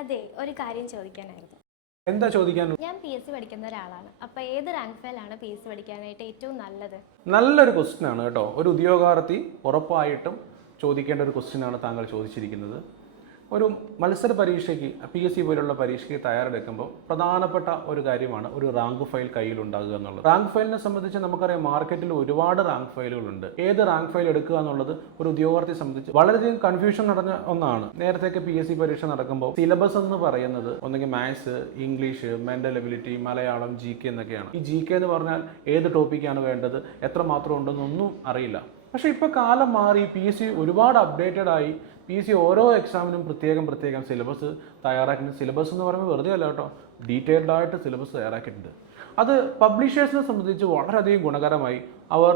അതെ, ഒരു കാര്യം ചോദിക്കാനായിരുന്നു. എന്താ ചോദിക്കാൻ? ഞാൻ PSC പഠിക്കുന്ന ഒരാളാണ്. അപ്പോൾ ഏത് റാങ്ക് ഫയലാണ് PSC പഠിക്കാനായിട്ട് ഏറ്റവും നല്ലത്? നല്ലൊരു ക്വസ്റ്റ്യൻ ആണ് കേട്ടോ. ഒരു ഉദ്യോഗാർത്ഥി ഉറപ്പായിട്ടും ചോദിക്കേണ്ട ഒരു ക്വസ്റ്റ്യൻ ആണ് താങ്കൾ ചോദിച്ചിരിക്കുന്നത്. ഒരു മത്സര പരീക്ഷയ്ക്ക് PSC പോലുള്ള പരീക്ഷയ്ക്ക് തയ്യാറെടുക്കുമ്പോൾ പ്രധാനപ്പെട്ട ഒരു കാര്യമാണ് ഒരു റാങ്ക് ഫയൽ കയ്യിലുണ്ടാകുക എന്നുള്ളത്. റാങ്ക് ഫയലിനെ സംബന്ധിച്ച് നമുക്കറിയാം, മാർക്കറ്റിൽ ഒരുപാട് റാങ്ക് ഫയലുകളുണ്ട്. ഏത് റാങ്ക് ഫയൽ എടുക്കുക എന്നുള്ളത് ഒരു ഉദ്യോഗാർത്ഥിയെ സംബന്ധിച്ച് വളരെയധികം കൺഫ്യൂഷൻ നടന്ന ഒന്നാണ്. നേരത്തെയൊക്കെ PSC പരീക്ഷ നടക്കുമ്പോൾ സിലബസ് എന്ന് പറയുന്നത് ഒന്നെങ്കിൽ maths, English, mental ability, Malayalam, GK എന്നൊക്കെയാണ്. ഈ GK എന്ന് പറഞ്ഞാൽ ഏത് ടോപ്പിക്കാണ് വേണ്ടത്, എത്രമാത്രം ഉണ്ടെന്നൊന്നും അറിയില്ല. പക്ഷേ ഇപ്പോൾ കാലം മാറി, PSC ഒരുപാട് അപ്ഡേറ്റഡ് ആയി. PSC ഓരോ എക്സാമിനും പ്രത്യേകം സിലബസ് തയ്യാറാക്കിയിട്ടുണ്ട്. സിലബസ് എന്ന് പറയുമ്പോൾ വെറുതെ അല്ല കേട്ടോ, ഡീറ്റെയിൽഡ് ആയിട്ട് സിലബസ് തയ്യാറാക്കിയിട്ടുണ്ട്. അത് പബ്ലിഷേഴ്സിനെ സംബന്ധിച്ച് വളരെയധികം ഗുണകരമായി. അവർ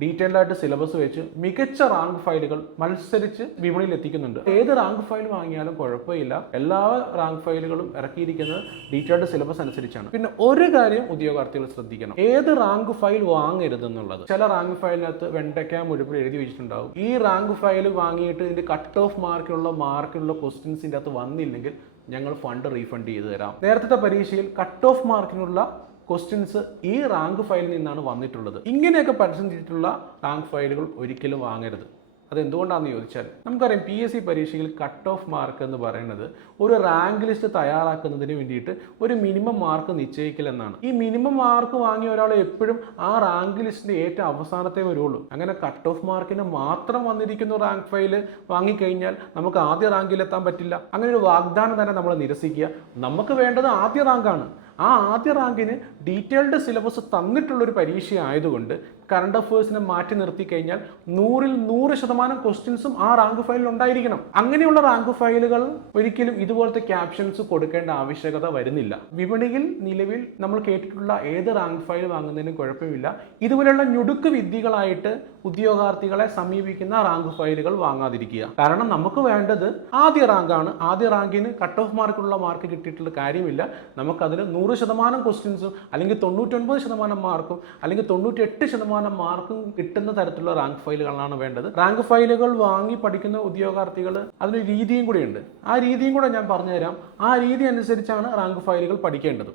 ഡീറ്റെയിൽഡ് ആയിട്ട് സിലബസ് വെച്ച് മികച്ച റാങ്ക് ഫയലുകൾ മത്സരിച്ച് വിപണിയിൽ എത്തിക്കുന്നുണ്ട്. ഏത് റാങ്ക് ഫയൽ വാങ്ങിയാലും കുഴപ്പമില്ല, എല്ലാ റാങ്ക് ഫയലുകളും ഇറക്കിയിരിക്കുന്നത് ഡീറ്റെയിൽഡ് സിലബസ് അനുസരിച്ചാണ്. പിന്നെ ഒരു കാര്യം ഉദ്യോഗാർത്ഥികൾ ശ്രദ്ധിക്കണം, ഏത് റാങ്ക് ഫയൽ വാങ്ങരുതെന്നുള്ളത്. ചില റാങ്ക് ഫയലിനകത്ത് വെണ്ടയ്ക്ക മുഴുവൻ എഴുതി വെച്ചിട്ടുണ്ടാവും. ഈ റാങ്ക് ഫയൽ വാങ്ങിയിട്ട് ഇതിന്റെ കട്ട് ഓഫ് മാർക്കുള്ള ക്വസ്റ്റ്യൻസിൻ്റെ അകത്ത് വന്നില്ലെങ്കിൽ ഞങ്ങൾ ഫണ്ട് റീഫണ്ട് ചെയ്ത് തരാം. നേരത്തെ പരീക്ഷയിൽ കട്ട് ഓഫ് മാർക്കിനുള്ള ക്വസ്റ്റ്യൻസ് ഈ റാങ്ക് ഫയലിൽ നിന്നാണ് വന്നിട്ടുള്ളത്. ഇങ്ങനെയൊക്കെ പരസ്യം ചെയ്തിട്ടുള്ള റാങ്ക് ഫയലുകൾ ഒരിക്കലും വാങ്ങരുത്. അതെന്തുകൊണ്ടാണെന്ന് ചോദിച്ചാൽ, നമുക്കറിയാം PSC പരീക്ഷയിൽ കട്ട് ഓഫ് മാർക്ക് എന്ന് പറയുന്നത് ഒരു റാങ്ക് ലിസ്റ്റ് തയ്യാറാക്കുന്നതിന് വേണ്ടിയിട്ട് ഒരു മിനിമം മാർക്ക് നിശ്ചയിക്കലെന്നാണ്. ഈ മിനിമം മാർക്ക് വാങ്ങിയ ഒരാൾ എപ്പോഴും ആ റാങ്ക് ലിസ്റ്റിന്റെ ഏറ്റവും അവസാനത്തെ വരുള്ളൂ. അങ്ങനെ കട്ട് ഓഫ് മാർക്കിന് മാത്രം വന്നിരിക്കുന്ന റാങ്ക് ഫയൽ വാങ്ങിക്കഴിഞ്ഞാൽ നമുക്ക് ആദ്യ റാങ്കിലെത്താൻ പറ്റില്ല. അങ്ങനെ ഒരു വാഗ്ദാനം തന്നെ നമ്മൾ നിരസിക്കുക. നമുക്ക് വേണ്ടത് ആദ്യ റാങ്കാണ്. ആ ആദ്യ റാങ്കിന് ഡീറ്റെയിൽഡ് സിലബസ് തന്നിട്ടുള്ളൊരു പരീക്ഷ ആയതുകൊണ്ട് കറണ്ട് അഫേഴ്സിനെ മാറ്റി നിർത്തി കഴിഞ്ഞാൽ 100% ക്വസ്റ്റ്യൻസും ആ റാങ്ക് ഫയലിൽ ഉണ്ടായിരിക്കണം. അങ്ങനെയുള്ള റാങ്ക് ഫയലുകൾ ഒരിക്കലും ഇതുപോലത്തെ ക്യാപ്ഷൻസ് കൊടുക്കേണ്ട ആവശ്യകത വരുന്നില്ല. വിപണിയിൽ നിലവിൽ നമ്മൾ കേട്ടിട്ടുള്ള ഏത് റാങ്ക് ഫയൽ വാങ്ങുന്നതിനും കുഴപ്പമില്ല. ഇതുപോലെയുള്ള ഞുടുക്ക് വിദ്യകളായിട്ട് ഉദ്യോഗാർത്ഥികളെ സമീപിക്കുന്ന റാങ്ക് ഫയലുകൾ വാങ്ങാതിരിക്കുക. കാരണം നമുക്ക് വേണ്ടത് ആദ്യ റാങ്കാണ്. ആദ്യ റാങ്കിന് കട്ട് ഓഫ് മാർക്കുള്ള മാർക്ക് കിട്ടിയിട്ടുള്ള കാര്യമില്ല. നമുക്കതിന് 100% ക്വസ്റ്റ്യൻസും അല്ലെങ്കിൽ 99% മാർക്കും അല്ലെങ്കിൽ 98% മാർക്കും കിട്ടുന്ന തരത്തിലുള്ള റാങ്ക് ഫയലുകളാണ് വേണ്ടത്. റാങ്ക് ഫയലുകൾ വാങ്ങി പഠിക്കുന്ന ഉദ്യോഗാർത്ഥികൾ അതിനൊരു രീതിയും കൂടെയുണ്ട്. ആ രീതിയും കൂടെ ഞാൻ പറഞ്ഞുതരാം. ആ രീതി അനുസരിച്ചാണ് റാങ്ക് ഫയലുകൾ പഠിക്കേണ്ടത്.